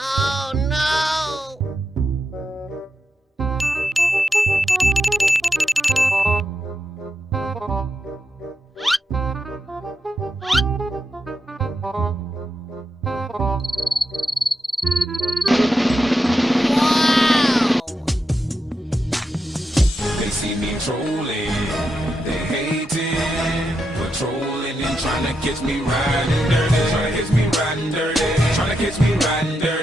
Oh no! Wow! They see me trolling, they hating, patrolling and trying to catch me riding dirty, trying to catch me riding dirty, trying to catch me riding dirty.